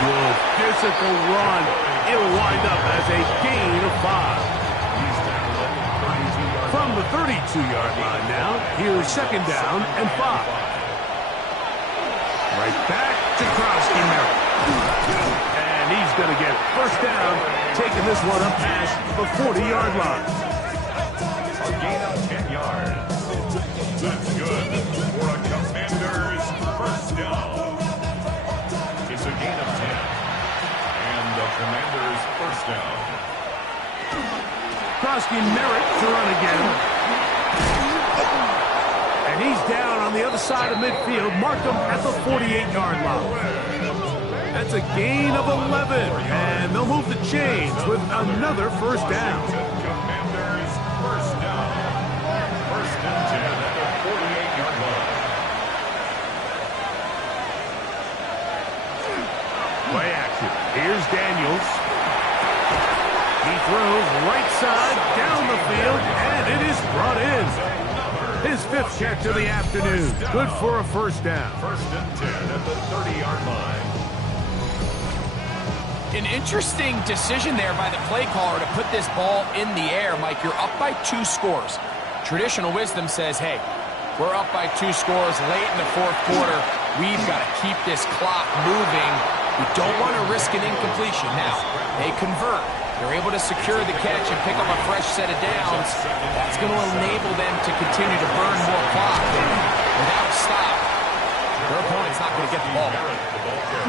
Good physical run. It'll wind up as a gain of 5. From the 32-yard line now, here's second down and 5. Right back to Krosky-Merritt. And he's going to get first down, taking this one up past the 40-yard line. A gain of 10 yards. That's good for a Commanders first down. It's a gain of 10. And the Commanders first down. Krosky-Merritt to run again. And he's down on the other side of midfield. Mark him at the 48-yard line. That's a gain of 11. And they'll move the chains with another first down. Commanders first down. First and 10. Play action. Here's Daniels. He throws right side down the field, and it is brought in. His 5th catch of the afternoon. Good for a first down. First and 10 at the 30-yard line. An interesting decision there by the play caller to put this ball in the air. Mike, you're up by 2 scores. Traditional wisdom says, hey, we're up by 2 scores late in the 4th quarter. We've got to keep this clock moving. We don't want to risk an incompletion. Now, they convert. They're able to secure the catch and pick up a fresh set of downs. That's going to enable them to continue to burn more clock. And without a stop, their opponent's not going to get the ball back.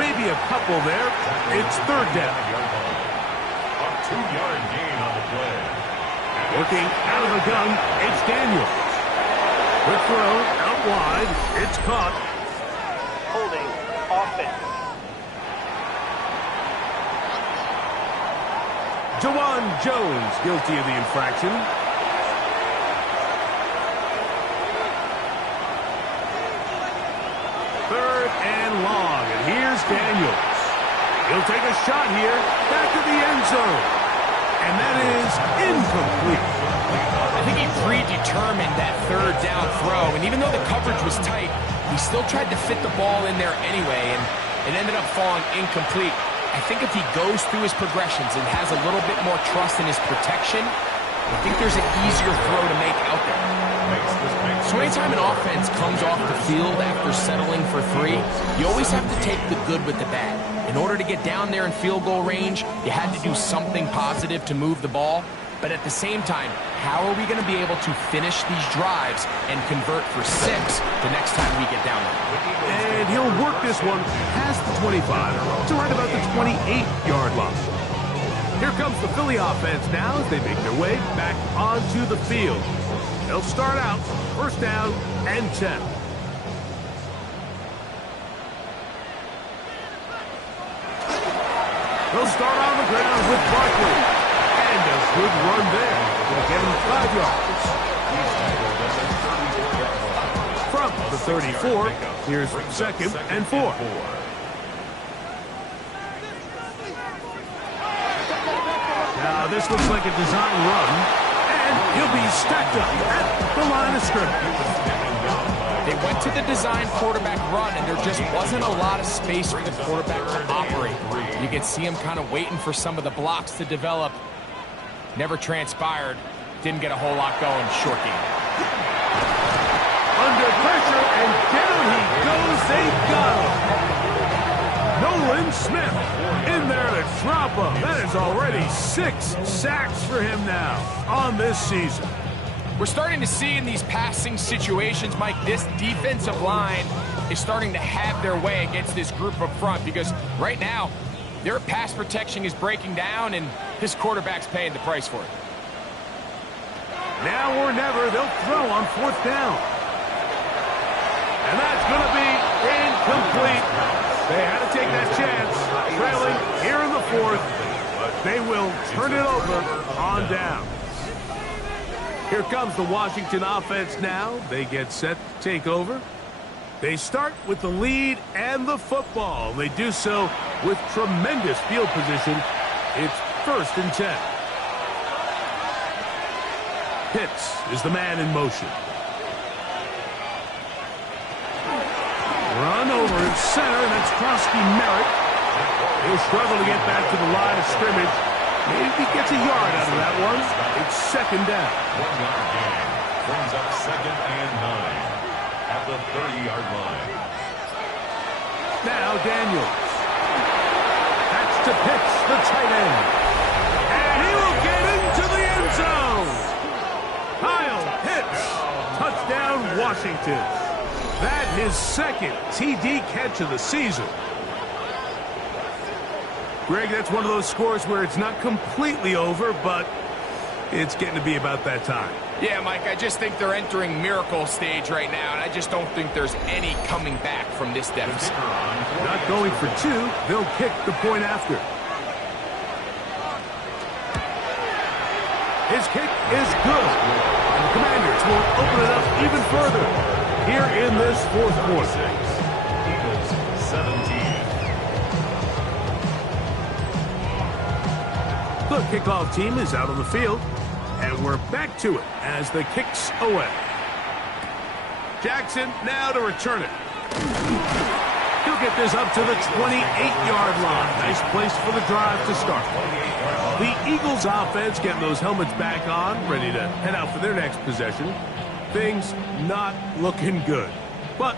Maybe a couple there. It's 3rd down. A 2-yard gain on the play. Working out of the gun, it's Daniels. The throw out wide. It's caught. Holding offense. Jawan Jones guilty of the infraction. Third and long, and here's Daniels. He'll take a shot here, back to the end zone. And that is incomplete. I think he predetermined that 3rd down throw, and even though the coverage was tight, he still tried to fit the ball in there anyway, and it ended up falling incomplete. I think if he goes through his progressions and has a little bit more trust in his protection, I think there's an easier throw to make out there. So anytime an offense comes off the field after settling for 3, you always have to take the good with the bad. In order to get down there in field goal range, you had to do something positive to move the ball. But at the same time, how are we going to be able to finish these drives and convert for 6 the next time we get down there? And he'll work this one past the 25 to right about the 28-yard line. Here comes the Philly offense now as they make their way back onto the field. They'll start out 1st down and 10. They'll start on the ground with Barkley. And a good run there. Will get him 5 yards. From the 34, here's 2nd and 4. Now this looks like a design run, and he'll be stacked up at the line of scrimmage. They went to the design quarterback run, and there just wasn't a lot of space for the quarterback to operate. You could see him kind of waiting for some of the blocks to develop. Never transpired. Didn't get a whole lot going. Short game. Under pressure, and down he goes. They got him. Nolan Smith in there to drop him. That is already 6 sacks for him now on this season. We're starting to see in these passing situations, Mike, this defensive line is starting to have their way against this group up front, because right now, their pass protection is breaking down, and this quarterback's paying the price for it. Now or never, they'll throw on 4th down. And that's going to be incomplete. They had to take that chance. Trailing here in the 4th. They will turn it over on down. Here comes the Washington offense now. They get set to take over. They start with the lead and the football. They do so with tremendous field position. It's 1st and 10. Pitts is the man in motion. Run over in center, and that's Krosky Merritt. He'll struggle to get back to the line of scrimmage. Maybe gets a yard out of that one. It's 2nd down. 1-yard gain. Brings up 2nd and 9 at the 30-yard line. Now Daniels. That's to Pitts, the tight end. And he will get into the end zone. Kyle Pitts. Touchdown, Washington. That his 2nd TD catch of the season. Greg, that's one of those scores where it's not completely over, but it's getting to be about that time. Yeah, Mike, I just think they're entering miracle stage right now, and I just don't think there's any coming back from this deficit. Not going for 2. They'll kick the point after. His kick is good. And the Commanders will open it up even further here in this 4th quarter. Eagles 17. kickoff team is out on the field, and we're back to it as the kick's away. Jackson now to return it. He'll get this up to the 28-yard line. Nice place for the drive to start. The Eagles offense getting those helmets back on, ready to head out for their next possession. Things not looking good. But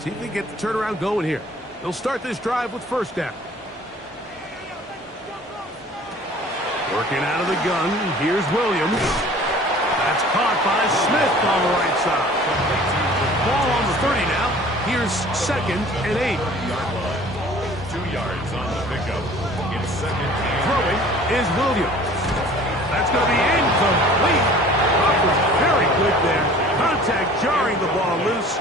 see if they get the turnaround going here. They'll start this drive with first down. Working out of the gun, here's Williams. That's caught by Smith on the right side. Ball on the 30 now. Here's 2nd and 8. 2 yards on the pickup. It's 2nd and Throwing is Williams. That's going to be incomplete. Crawford very good there. Contact jarring the ball loose.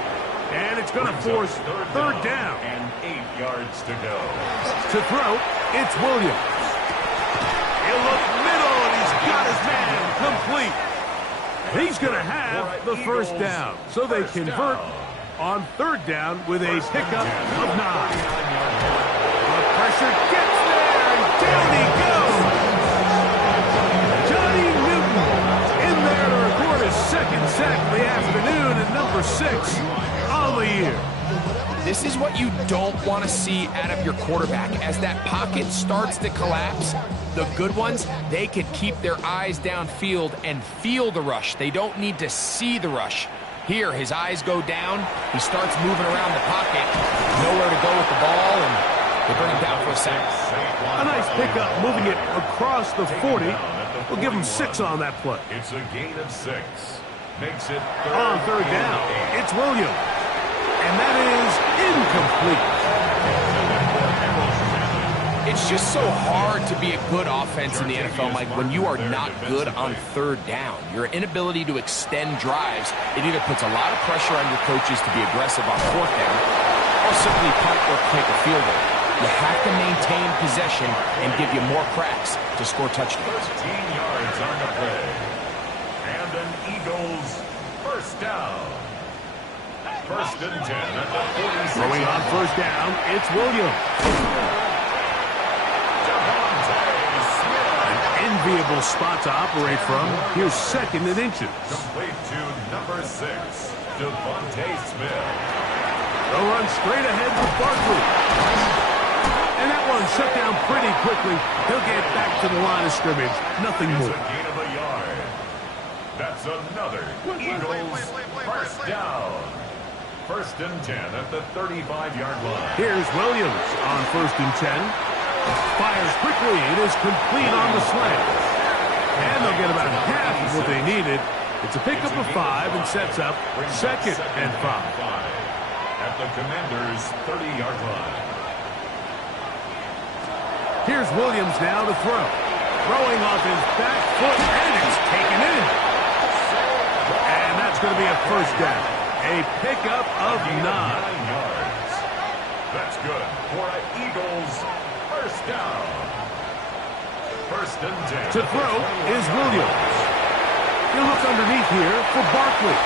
And it's going to force third down. And 8 yards to go. To throw, it's Williams. He'll look middle, and he's got his man complete. He's going to have the first down. So they convert on third down with a pickup of 9. The pressure gets there, and down he goes. Johnny Newton in there to record his 2nd sack of the afternoon and number 6 on the year. This is what you don't want to see out of your quarterback. As that pocket starts to collapse, the good ones, they can keep their eyes downfield and feel the rush. They don't need to see the rush. Here, his eyes go down. He starts moving around the pocket. Nowhere to go with the ball, and they bring him down for a sack. A nice pickup, moving it across the 40. We'll give him 6 on that play. It's a gain of 6. Makes it On third down, it's Williams. And that is incomplete. It's just so hard to be a good offense in the NFL, Mike, when you are not good on third down. Your inability to extend drives, it either puts a lot of pressure on your coaches to be aggressive on fourth down or simply punt or kick a field goal. You have to maintain possession and give you more cracks to score touchdowns. 13 yards on the play. And an Eagles first down. 1st and 10 at the 46. Throwing on first down, it's Williams. An enviable spot to operate from. Here's 2nd and inches. Complete to number 6, Devontae Smith. They'll run straight ahead with Barkley. And that one shut down pretty quickly. He'll get back to the line of scrimmage. Nothing It's more. a gain of a yard. That's another Eagles first down. 1st and 10 at the 35-yard line. Here's Williams on 1st and 10. Fires quickly. It is complete on the slant. And they'll get about half of what they needed. It's a pickup of 5 and sets up 2nd and 5. At the Commanders' 30-yard line. Here's Williams now to throw. Throwing off his back foot, and it's taken in. And that's going to be a first down. A pickup of 9. 9 yards. That's good for an Eagles first down. 1st and 10. To throw is Williams. He'll look underneath here for Barkley.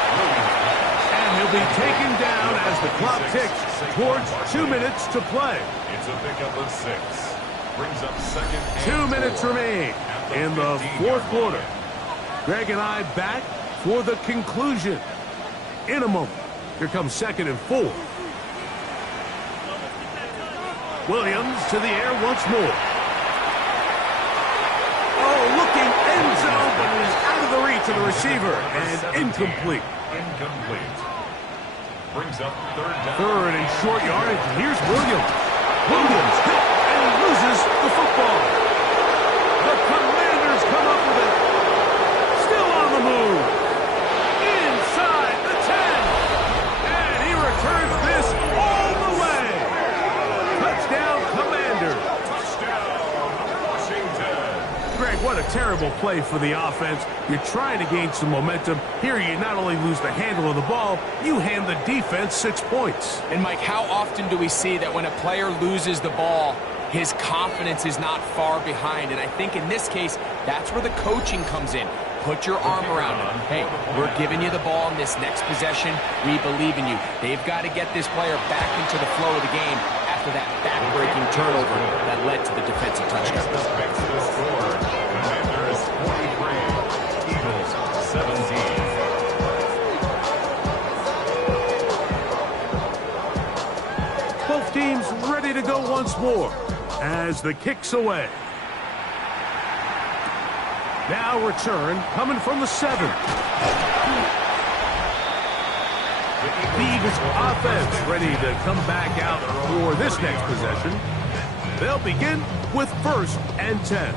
And he'll be taken down as the clock ticks towards 2 minutes to play. It's a pickup of 6. Brings up 2nd 2 and minutes 4 remain at in the 15-yard 4th quarter. line. Greg and I back for the conclusion in a moment. Here comes 2nd and 4. Williams to the air once more. Oh, looking end zone, but it is out of the reach of the receiver and incomplete. Incomplete. Brings up 3rd down. 3rd and short yardage. Here's Williams. Williams hit and he loses the football. The Commanders come up with it. Still on the move. Inside the 10. And he returns this all the way. Touchdown, Commanders. Touchdown, Washington. Greg, what a terrible play for the offense. You're trying to gain some momentum. Here you not only lose the handle of the ball, you hand the defense 6 points. And Mike, how often do we see that when a player loses the ball, his confidence is not far behind? And I think in this case, that's where the coaching comes in. Put your arm around him. Hey, we're giving you the ball in this next possession. We believe in you. They've got to get this player back into the flow of the game after that back-breaking turnover that led to the defensive touchdown. This makes the score. 43. Eagles 17. Both teams ready to go once more as the kick's away. Now return coming from the 7. The Eagles offense ready to come back out for this next possession. They'll begin with 1st and 10.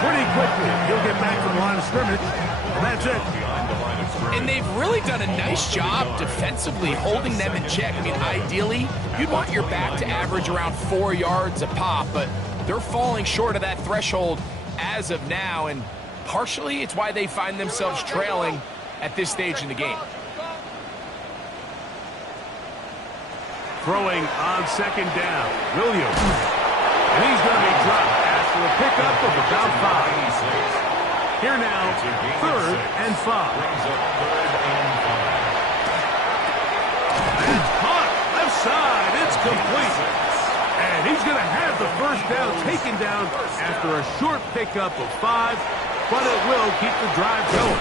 Pretty quickly, he'll get back to the line of scrimmage. That's it. And they've really done a nice job defensively holding them in check. I mean, ideally, you'd want your back to average around 4 yards a pop, but they're falling short of that threshold as of now, and partially it's why they find themselves trailing at this stage in the game. Throwing on 2nd down, Williams. And he's going to be dropped after a pickup of about 5. Here now, 3rd and 5. And caught left side. It's complete. And he's going to have the 1st down taken down after a short pickup of 5, but it will keep the drive going.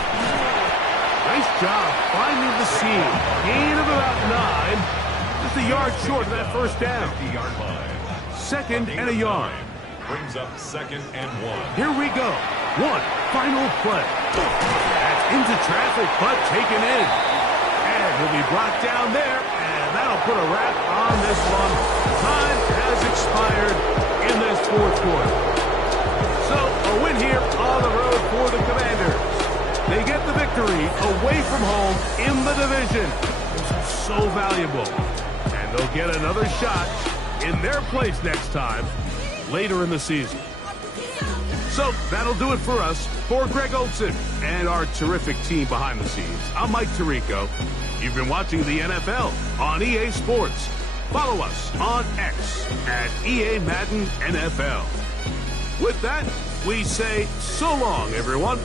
Nice job finding the seam. Gain of about 9. Just a yard short of that 1st down. 50-yard line. 2nd and a yard. Brings up 2nd and 1. Here we go. One final play. That's into traffic, but taken in. And he'll be brought down there, and that'll put a wrap on this one. Time has expired in this 4th quarter. So, a win here on the road for the Commanders. They get the victory away from home in the division. This is so valuable. And they'll get another shot in their place next time later in the season. So that'll do it for us. For Greg Olsen and our terrific team behind the scenes, I'm Mike Tirico. You've been watching the NFL on EA Sports. Follow us on X at EA Madden NFL. With that, we say so long, everyone.